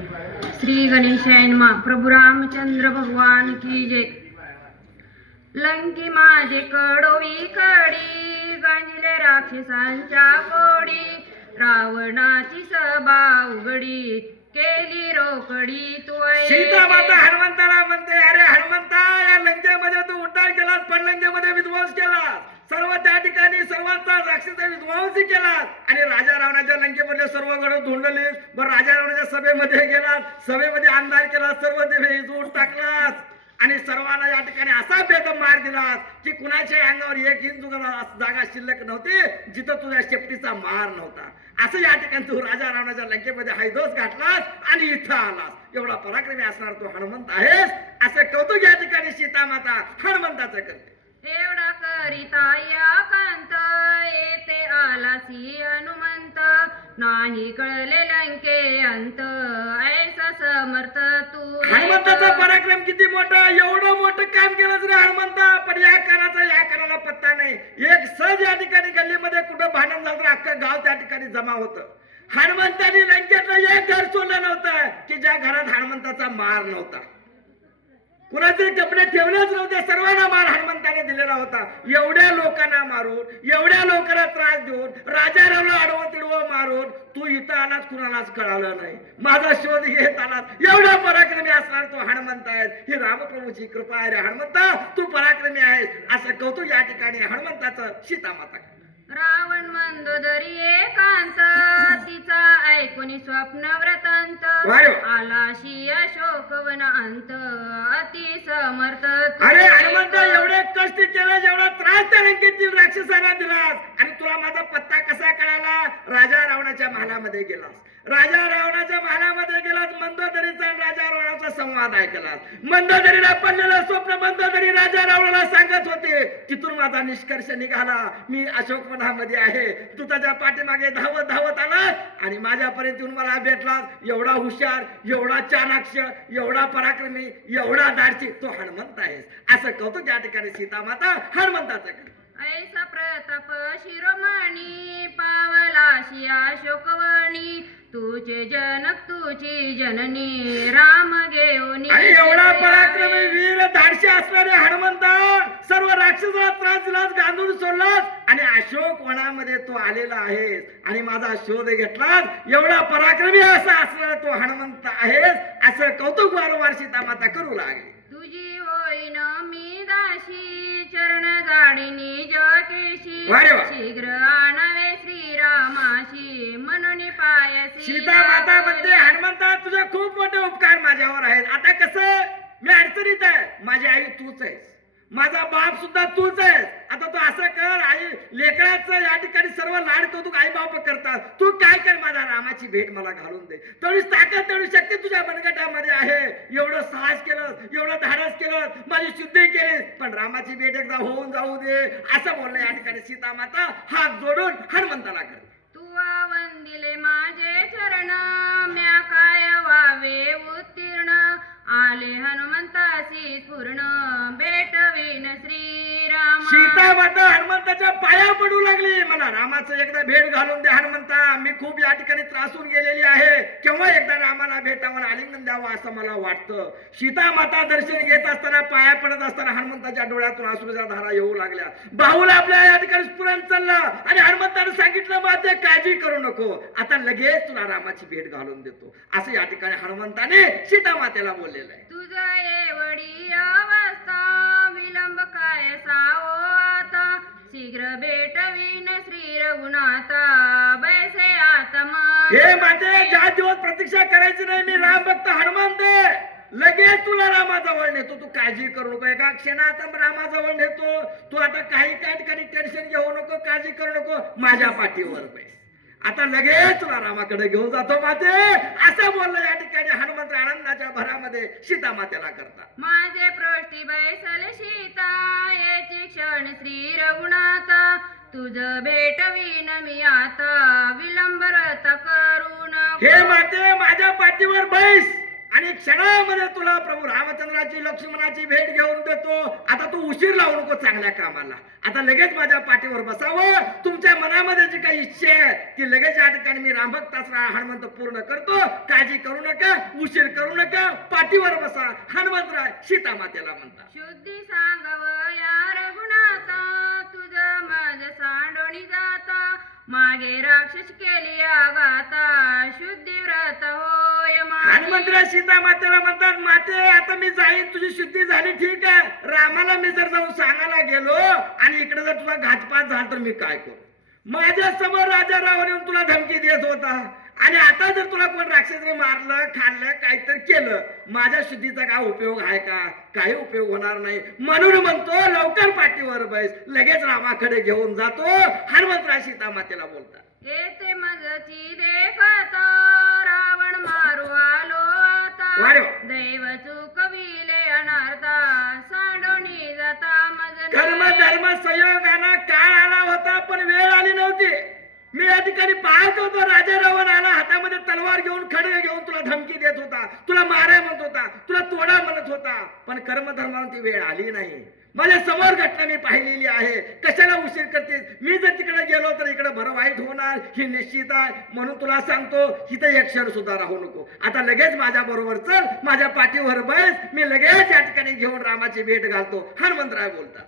श्री गणेशाय नमा. प्रभू रामचंद्र भगवान की जय. लंकी माझे कडोवी कडी गांजले राक्षसांच्या कोडी रावणाची सभा उघडी केली रोकडी तू सीता माता हनुमंताला म्हणते अरे हनुमंता या लंकेमध्ये तू उड्डाण केलास पण लंकेमध्ये विध्वंस केला सर्व त्या ठिकाणी सर्वांचा राक्षसा विध्वंस केला आणि राजा रावणाच्या लंकेमधले सर्व गड धुंडलीस बरं राजा रावणाच्या सभेमध्ये गेला सभेमध्ये आमदार केला. सर्व देवे जोड टाकलास आणि सर्वांना या ठिकाणी असा बेदम मार दिला की कुणाच्या अंगावर एक हिंदू जागा शिल्लक नव्हती जिथं तुझ्या शेपटीचा मार नव्हता. असं या ठिकाणी तू राजा रावणाच्या लंकेमध्ये हैदोस घातलास आणि इथं आलास. एवढा पराक्रमी असणार तू हनुमंत आहेस. असं कौतुक या ठिकाणी सीता माता हनुमंताचं करते. एवढा करिता या कांत येते आलासी हनुमंत. नाही कळले लंके अंत ऐसा समर्थ तू. हनुमंताचा पराक्रम किती मोठा एवढं मोठं काम केलं रे हनुमंता पण या कानाचा या कानाला पत्ता नाही एक सहज या ठिकाणी गल्लीमध्ये कुठं भांडण झालं तर अख्खं गाव त्या ठिकाणी जमा होतं हनुमंताने लंकेतलं एक घर सोडलं नव्हतं की ज्या घरात हनुमंताचा मार नव्हता कुणाचे कपडे ठेवलेच नव्हते सर्वांना मार हनुमंताने दिलेला होता एवढ्या लोकांना मारून एवढ्या लोकांना त्रास देऊन राजा रावला आडवं तिडवं मारून तू इथं आलास कुणालाच कळालं नाही. माझा शोध घेत आलास. एवढा पराक्रमी असणार तू हनुमंत आहेस ही रामप्रभूची कृपा आहे रे हनुमंता. तू पराक्रमी आहेस. असं कौतुक या ठिकाणी हनुमंताचं सीतामाता. रावण मंदोदरी एकांत तिचा ऐकून स्वप्न व्रतांत. वारे वा. आलाशी अशोकवन अंत अति समर्थ अरे हनुमंत एवढे कष्ट केले जेवढा त्रास त्या लंकेतील राक्षसांना दिलास. आणि तुला माझा पत्ता कसा कळाला? राजा रावणाच्या महालामध्ये गेलास. राजा रावणाच्या महालामध्ये गेलास मंदोदरीचा राजा रावणाचा संवाद ऐकलास. मंदोदरीला पडलेलं स्वप्न मंदोदरी राजा रावणाला सांगत होते तिथून माझा निष्कर्ष निघाला. मी अशोकवनामध्ये आहे. तू त्याच्या पाठीमागे धावत धावत आलास आणि माझ्यापर्यंत येऊन मला भेटलास. एवढा हुशार एवढा चाणाक्ष एवढा पराक्रमी एवढा धाडसी तो हनुमंत आहेस. असं कौतुक या ठिकाणी सीतामाता हनुमंताचं कर ऐसा प्रताप शिरोमणी पावलाशी अशोकवणी तुझे जनक तुझी जननी राम घेऊन आणि एवढा पराक्रमी वीर धाडशी असणारे हनुमंता सर्व राक्षसाला त्रास दिलास गांधून सोडलास. आणि अशोक वनामध्ये तो आलेला आहेस आणि माझा शोध घेतलास. एवढा पराक्रमी असा असणारा तो हनुमंत आहेस. असं कौतुक वारंवार सीतामाता करू लागली. तुझी होईन मी दाशी चरण जाडिनी जकेशी वारे वा. शीघ्र आणावे श्रीरामाशी. म्हणून पायसी सीता माता म्हणते हनुमंता तुझे खूप मोठे उपकार माझ्यावर आहेत. आता कसं? मी अडचणीत आहे. माझी आई तूच आहेस. माझा बाप सुद्धा तूच आहेस. आता तू असं कर आई लेकराचं या ठिकाणी सर्व लाड कौतुक आई बाप करतात. तू काय कर माझ्या रामाची भेट मला घालून दे. तेवढी ताकद तेवढी शक्ती तुझ्या मनगटामध्ये आहे. एवढं साहस केलं एवढं धाडस केलं माझी शुद्धी केली पण रामाची भेट एकदा होऊन जाऊ दे. असं बोललं या ठिकाणी सीता माता हात जोडून हनुमंताला कर तू वंदिले माझे चरण म्या काय व्हावे उत्तीर्ण? आले हनुमंतासी पूर्ण. भेटवीन श्रीराम. सीता माता हनुमंताच्या पाया पडू लागली. मला रामाचं एकदा भेट घालून दे हनुमंता. मी खूप या ठिकाणी त्रासून गेलेली आहे. केव्हा एकदा रामाला भेटावं आलिंगन द्यावं असं मला वाटतं. सीता माता दर्शन घेत असताना पाया पडत असताना हनुमंताच्या डोळ्यातून अश्रूच्या धारा येऊ लागल्या. बाहुला आपल्या या ठिकाणी स्फुरण चालला. आणि हनुमंताने सांगितलं माते काळजी करू नको. आता लगेच तुला रामाची भेट घालून देतो. असं या ठिकाणी हनुमंताने सीता मातेला बोलले. आहे. तुझा एवढी अवस्था विलंब काय आता? शीघ्र भेटवीन श्री रघुनाथा. बैसे आत्मा हे माझे ज्या दिवस प्रतीक्षा करायची नाही मी राम भक्त हनुमान दे. लगेच तुला रामाजवळ नेतो. तू काळजी करू नको. एका क्षणात रामाजवळ नेतो. तू आता काही काही ठिकाणी टेन्शन घेऊ नको काळजी करू नको. माझ्या पाठीवर बैस. आता लगेच तुला रामाकडे घेऊन जातो माते. असं बोललं या ठिकाणी हनुमंत आनंदाच्या भरामध्ये सीता मातेला करतात. माझे पृष्ठी बैसल सीता याची क्षण श्री रघुनाथ. तुझ भेटवीन मी आता विलंब रथ करून. हे माते माझ्या पाठीवर बैस. आणि क्षणामध्ये तुला प्रभू रामचंद्राची लक्ष्मणाची भेट घेऊन देतो. आता तू उशीर लावू नको चांगल्या कामाला. आता लगेच माझ्या पाठीवर बसावं. तुमच्या मनामध्ये जी काही इच्छा आहे ती लगेच या ठिकाणी मी रामभक्तास हनुमंत पूर्ण करतो. काळजी करू नका उशीर करू नका. पाठीवर बसा. हनुमंतराय सीता मातेला म्हणतात शुद्धी सांगव या रघुनाथा. तुझ माझ सांडोणी जाता. मागे राक्षस केली आगाता शुद्धी व्रत होय माझे. हनुमंतराय सीता मातेला म्हणतात माते आता मी जाईन तुझी शुद्धी झाली ठीक आहे. रामाला मी जर जाऊन सांगायला गेलो आणि इकडे जर तुला घातपात झाला तर मी काय करू? माझ्यासमोर राजा रावण येऊन तुला धमकी देत होता. आणि आता जर तुला कोण राक्षसने मारलं खाल्लं काहीतरी केलं माझ्या शुद्धीचा काय उपयोग आहे का? काही उपयोग होणार नाही. म्हणून म्हणतो लवकर पाठीवर बैस. लगेच रामाकडे घेऊन जातो. हनुमंतराय सीता मातेला बोलतात. येते मजची देखता रावण मारू आलो आता. दैव चुकविले अनर्था. सांडोणी जाता मज कर्म धर्म संयोगानं काळ आला होता पण वेळ आली नव्हती. मी या ठिकाणी पाहत होतो राजा रावण आला हातामध्ये तलवार घेऊन खडगे घेऊन तुला धमकी देत होता तुला मारा म्हणत होता तुला तोडा म्हणत होता पण कर्मधर्माला ती वेळ आली नाही. मला समोर घटना मी पाहिलेली आहे. कशाला उशीर करतेस? मी जर तिकडे गेलो तर इकडे बरं वाईट होणार ही निश्चित आहे. म्हणून तुला सांगतो इथं एक क्षण सुद्धा राहू नको. आता लगेच माझ्या बरोबर चल माझ्या पाठीवर बस मी लगेच या ठिकाणी घेऊन रामाची भेट घालतो. हनुमंतराय बोलतात.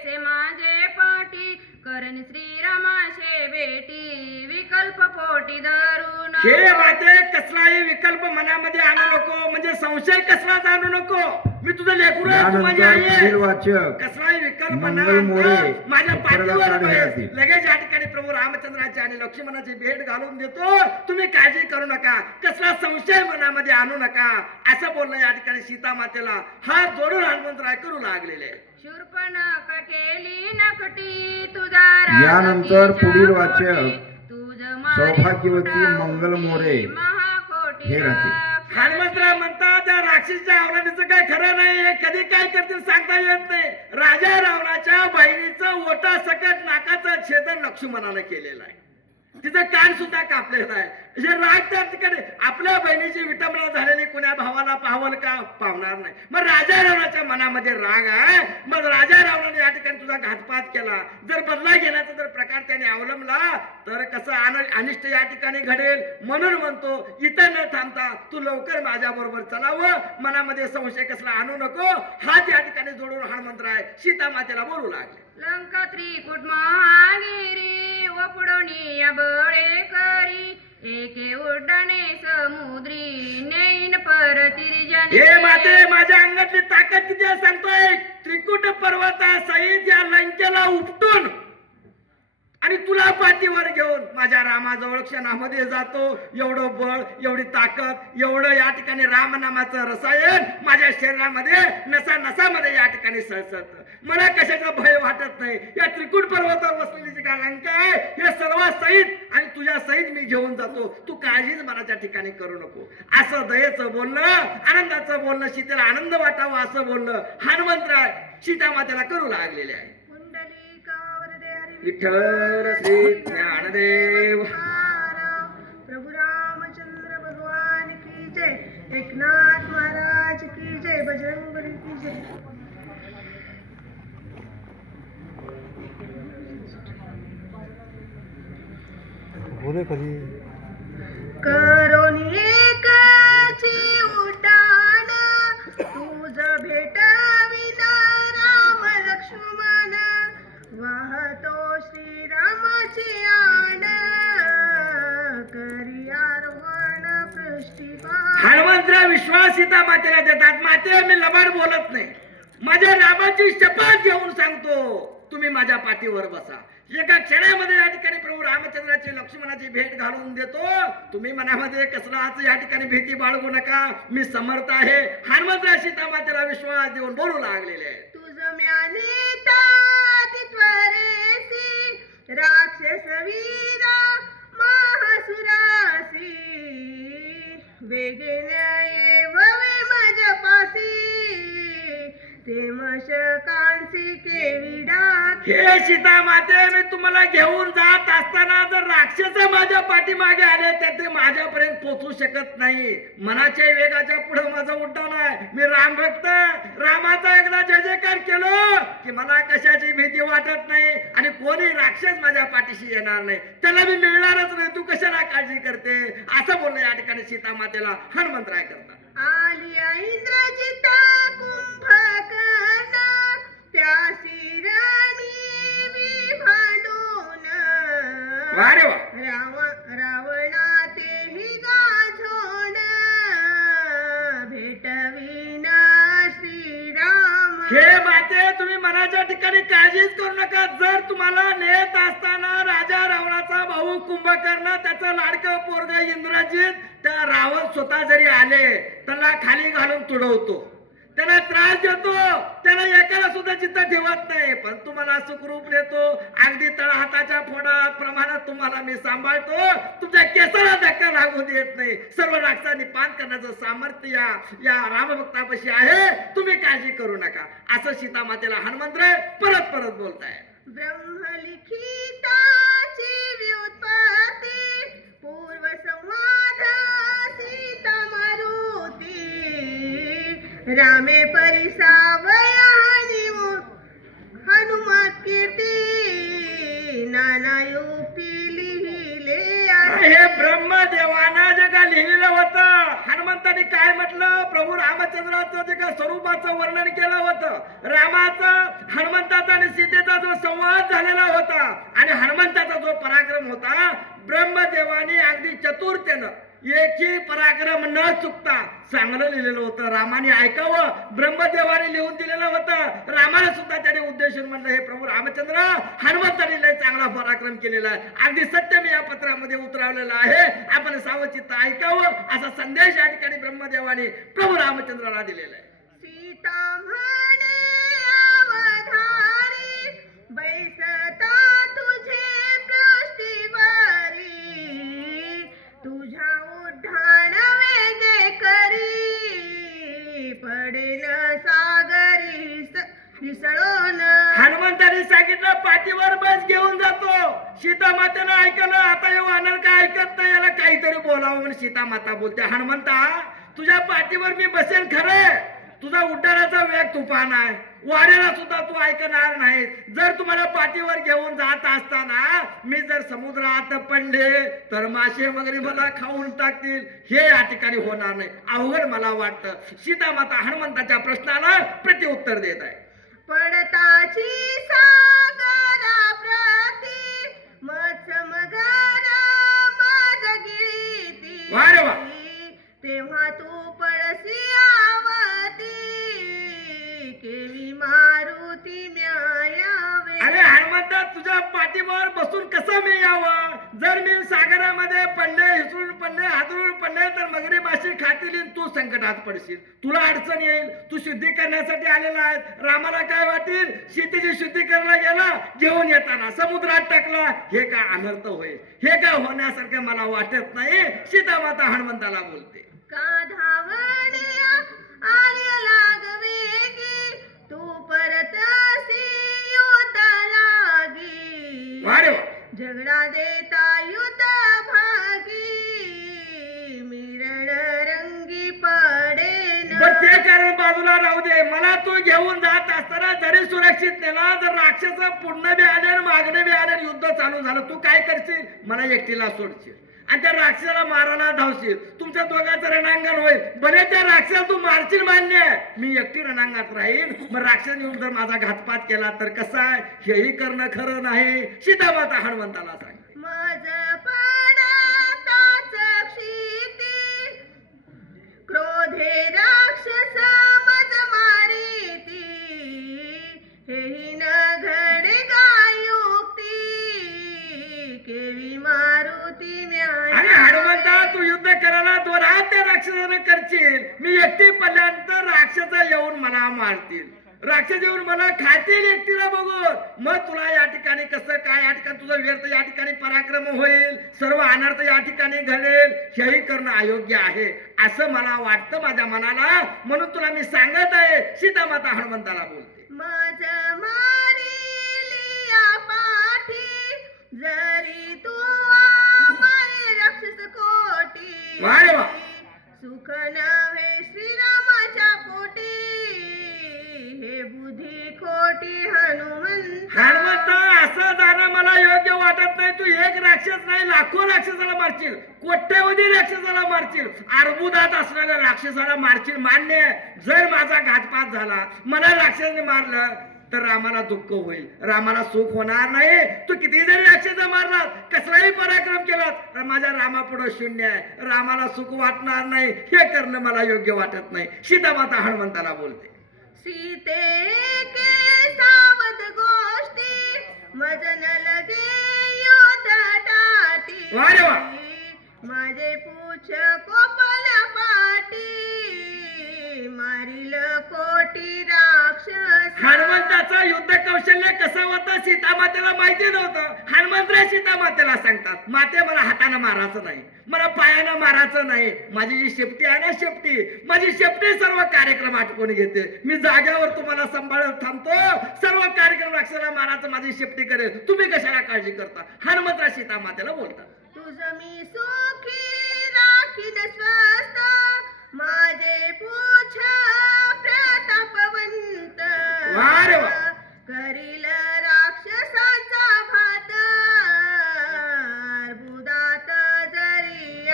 बैसे माझे पाठी करण श्रीरामाशे भेटी. विकल्प पोटी धरून हे वाटे कसलाही विकल्प मनामध्ये आणू नको. म्हणजे संशय कसलाच आणू नको? मी तुझं लेकरू आहे, तू माझी यानंतर आई आहे. पुढील वाचक कसलाही विकल्प न मंगल मोरे आणता माझ्या पाठीवर. लगेच या ठिकाणी प्रभू रामचंद्राची आणि लक्ष्मणाची भेट घालून देतो. तुम्ही काळजी करू नका. कसला संशय मनामध्ये आणू नका. असं बोलणं या ठिकाणी सीता मातेला हात जोडून हनुमंतराय करू लागलेले नकटी तुझा यानंतर पुढील वाचक सौभाग्यवती मंगल मोरे महाकोटी हे राहतील. राख. हनुमंतराव म्हणतात त्या राक्षसच्या अवलादीचं काय खरं नाही हे कधी काय करतील सांगता येत नाही. राजा रावणाच्या बहिणीचं ओटा सकट नाकाचं छेदन लक्ष्मणानं केलेलं आहे. तिचं कान सुद्धा कापलेलं आहे हे राग त्या आपल्या बहिणीची विटंबना झालेली कुण्या भावाला पाहवल का? पावणार नाही. मग राजा रावणाच्या मनामध्ये राग आहे. मग राजा रावणाने या ठिकाणी तुझा घातपात केला. जर बदला घेण्याचा जर प्रकार त्याने अवलंबला तर कसं अनिष्ट या ठिकाणी घडेल? म्हणून म्हणतो इथं न थांबता तू लवकर माझ्या बरोबर चलावं. मनामध्ये संशय कसला आणू नको. हात या ठिकाणी जोडून हनुमंतराय सीता मातेला बोलू लागले. लंका त्रिकुट महागिरी वपुडोनी बळे करी. एके उड्डाणे समुद्री नेईन परतिर्जनी हे माते माझ्या अंगातली ताकद किती सांगतोय? त्रिकुट पर्वता सहित या लंकेला उपटून आणि तुला पाठीवर घेऊन माझ्या रामाजवळ क्षणामध्ये जातो. एवढं बळ एवढी ताकद एवढं या ठिकाणी रामनामाचं रसायन माझ्या शरीरामध्ये नसा नसामध्ये या ठिकाणी सळसळत. मला कशाचा भय वाटत नाही. या त्रिकुट पर्वतावर बसलेली जी काय लंका आहे हे सर्व सहित आणि तुझ्या सहित मी घेऊन जातो. तू काळजीच मनाच्या ठिकाणी करू नको. असं दयेचं बोलणं आनंदाचं बोलणं शीतेला आनंद वाटावा असं बोलणं हनुमंतराय सीतामातेला करू लागलेले आहे. विठ्ठल श्री ज्ञानदेव. प्रभु रामचंद्र भगवान की जय. एकनाथ महाराज की जय. बजरंग बली की जय. करोनी एकाची हनुमंतराव विश्वास सीता मातेला देतात. माते मी लबाड बोलत नाही. माझ्या रामाची शपथ घेऊन सांगतो. तुम्ही माझ्या पाठीवर बसा. एका क्षणामध्ये या ठिकाणी प्रभू रामचंद्राची लक्ष्मणाची भेट घालून देतो. तुम्ही मनामध्ये कसलाच या ठिकाणी भीती बाळगू नका. मी समर्थ आहे. हनुमंतराव सीता मातेला विश्वास देऊन बोलू लागलेले आहे तुझ म्याने राक्षस वीरा महासुरासी. वेगळ्या ये भवे माझ्या पासी ते मशकांची डाक हे सीता माते मी तुम्हाला घेऊन जात असताना जर राक्षस माझ्या पाठीमागे आले तर ते माझ्यापर्यंत पोचू शकत नाही. मनाच्या वेगाच्या पुढे माझं उड्डाण आहे. मी राम भक्त. रामाचा एकदा जय जयकार केलं की मला कशाची भीती वाटत नाही आणि कोणी राक्षस माझ्या पाठीशी येणार नाही. त्याला मी मिळणारच नाही. तू कशाला काळजी करते? असं बोललं या ठिकाणी सीता मातेला हनुमंतराय करतात. आलिया इंद्रजिता कुंभकर्ण त्यासी राणी विभांडून वा रे वा. राव रावणा तेही गाझोण भेटविना श्रीराम. हे माते तुम्ही मनाच्या ठिकाणी काळजीच करू नका. जर तुम्हाला नेत असताना राजा रावणाचा भाऊ कुंभकर्ण त्याचं लाडकं पोरग इंद्रजित त्या रावण स्वतः जरी आले त्याला खाली घालून तुडवतो. त्याला त्रास देतो. त्याला एकाला सुद्धा चित्त ठेवत नाही. पण तुम्हाला सुखरूप देतो. अगदी तळहाताच्या फोडात प्रमाणात तुम्हाला मी सांभाळतो. तुमच्या केसाला धक्का लागू देत नाही. सर्व राक्षांनी पान करण्याचं सामर्थ्य या या रामभक्तापाशी आहे. तुम्ही काळजी करू नका. असं सीता मातेला हनुमंतराय परत परत बोलताय रामे परिसावयानी हनुमत कीर्ती नाना युक्ती लिहिले आहे. हे ब्रह्मदेवानं जे का लिहिलेलं होतं हनुमंताने काय म्हटलं प्रभू रामचंद्राचं जे का स्वरूपाचं वर्णन केलं होतं रामाचं हनुमंताचा आणि सीतेचा जो संवाद झालेला होता आणि हनुमंताचा जो पराक्रम होता ब्रह्मदेवाने अगदी चतुर्थेनं याची पराक्रम न चुकता चांगलं लिहिलेलं होतं. रामाने ऐकावं ब्रह्मदेवाने लिहून दिलेलं होतं. रामाला सुद्धा त्याने उद्देशून म्हणलं हे प्रभू रामचंद्र हनुमंताने लय चांगला पराक्रम केलेला आहे. अगदी सत्य मी या पत्रामध्ये उतरवलेलं आहे. आपण सावचित्त ऐकावं असा संदेश या ठिकाणी ब्रह्मदेवाने प्रभू रामचंद्राला दिलेला आहे. सीता बैसता सीता मातेनं ऐकलं आता येऊ वानर काय ऐकत नाही याला काहीतरी बोलावं म्हणून सीता माता बोलते. हनुमंता तुझ्या पाठीवर मी बसेन खरे? तुझा उड्डाणाचा वेग तुफान आहे. वाऱ्याला सुद्धा तू ऐकणार नाही जर तुम्हाला पाठीवर घेऊन जात असताना मी जर समुद्रात पडले तर मासे वगैरे मला खाऊन टाकतील. हे या ठिकाणी होणार नाही. अवघड मला वाटतं. सीता माता हनुमंताच्या प्रश्नाला प्रतिउत्तर देत आहे. पडताची सागरा वा तेव्हा तू तुझ्या पाठीवर बसून कसं मी यावं? जर मी सागरामध्ये पडले हिसरून पडले हादरून पडले तर मगरी माशी खातील तू संकटात पडशील. तुला अडचण येईल. तू शुद्धी करण्यासाठी आलेला आहे रामाला काय वाटेल? शेतीची शुद्धी करायला गेला घेऊन येताना समुद्रात टाकला. हे काय अनर्थ होईल हे काय होण्यासारखं मला वाटत नाही? सीता माता हनुमंताला बोलते. का वा झगडा देता युद्ध भागी मिरण रंगी पडेन बर ते कारण बाजूला राहू दे. मला तू घेऊन जात असताना जरी सुरक्षित नेला जर राक्षस पुढनं बी आले मागणे बी आले युद्ध चालू झालं तू काय करशील? मला एकटीला सोडशील. आणि त्या राक्षसाला मारायला धावशील. तुमच्या दोघांचं रणांगण होईल. बरे त्या राक्षसाला तू मारशील मान्य आहे. मी एकटी रणांगात राहील मग राक्षस येऊन जर माझा घातपात केला तर कसा आहे? हेही करणं खरं नाही. सीतामाता हनुमंताला सांग क्रोधे राक्षसा करशील? मी एकटी पडल्यानंतर राक्षस येऊन मला मारतील. राक्षस येऊन मला खातील एकटीला बघून. मग तुला या ठिकाणी कसं काय या ठिकाणी तुझं व्यर्थ या ठिकाणी पराक्रम होईल? सर्व अनर्थ या ठिकाणी घडेल. हेही करणं अयोग्य आहे. असं मला वाटतं माझ्या मनाला. म्हणून तुला मी सांगत आहे सीतामाता हनुमंताला बोलते. जरी तू कोटी. सुख नव्हे श्रीरामाच्या पोटी. हे बुद्धी खोटी हनुमंत. हनुमंत असं जाणं मला योग्य वाटत नाही. तू एक राक्षस नाही लाखो राक्षसाला मारशील. कोट्यवधी राक्षसाला मारशील. अर्बुदात असणाऱ्या राक्षसाला मारशील. मान्य जर माझा घातपात झाला मला राक्षसाने मारलं तर रामाला दुःख होईल. रामाला सुख होणार नाही. तू किती जरी राक्षस मारला कसलाही पराक्रम केला तर माझ्या रामापुढं शून्य आहे. रामाला सुख वाटणार नाही. हे करणं मला योग्य वाटत नाही. सीतामाता हनुमंताला बोलते. सीते के सावध गोष्टी मजन लगे टाटी. वा. माझे पूछ कोपल मारिल कोटी राक्षस. हनुमंताचं युद्ध कौशल्य कसं होतं? सीतामातेला माहिती नव्हतं. हनुमंतराय सीतामातेला सांगतात माते मला हाताने मारायचं नाही. मला पायानं मारायचं नाही. माझी जी शेपटी आहे ना शेपटी माझी शेपटी सर्व कार्यक्रम आटपून घेते. मी जाग्यावर तुम्हाला सांभाळत थांबतो. सर्व कार्यक्रम राक्षसाला मारायचं माझी शेपटी करेल. तुम्ही कशाला काळजी करता? हनुमंतराय सीतामातेला बोलतात. तुझ मी सुखी राखीन स्वस्त माझे पूछ प्रतापवंत. करील राक्षसांचा भात बुदात जरी.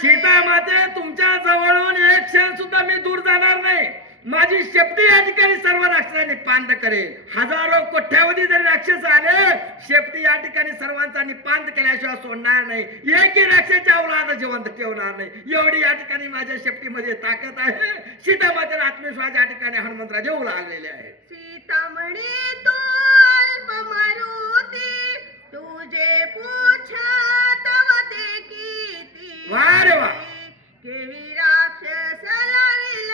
सीता माते तुमच्या जवळून एक क्षण सुद्धा मी दूर जाणार नाही माझी शेपटी या ठिकाणी सर्व राक्षसांनी पांद करेल हजारो कोठ्यावधी जरी राक्षस आले शेपटी या ठिकाणी सर्वांचा निपांत केल्याशिवाय सोडणार नाही. एकही राक्षसाच्या अवलाद जिवंत ठेवणार नाही. एवढी या ठिकाणी माझ्या शेपटीमध्ये ताकद आहे. सीता मातेला आत्मविश्वास या ठिकाणी हनुमंतराव देऊ लागलेले आहे सीता म्हणे तू अल्प मारुती तुझे पूछ तव ते किती वा रे वा. केवी राक्षस लाविल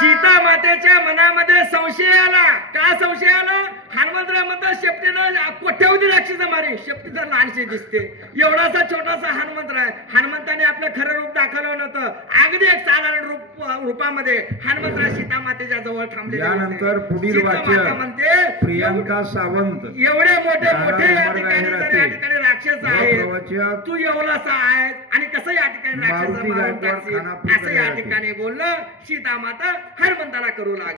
सीता मातेच्या मनामध्ये संशय आला. का संशय आला? हनुमंतराव म्हणतात शेपटीनं कोट्यावधी राक्षस मारे शेपटी तर लहानशी दिसते. एवढासा छोटासा हनुमंतराय हनुमंताने आपलं खरं रूप दाखवलं नव्हतं. अगदी एक साधारण रूप रूपामध्ये हनुमंतराव सीता मातेच्या जवळ थांबले यानंतर पुढील वाक्य म्हणते प्रियंका सावंत. एवढे मोठे मोठे या ठिकाणी या. ठिकाणी राक्षस प्रवचन तू एवढासा आहे आणि कसं या ठिकाणी राक्षस असं या. ठिकाणी बोललं सीता माता हनुमंताला करू लागली.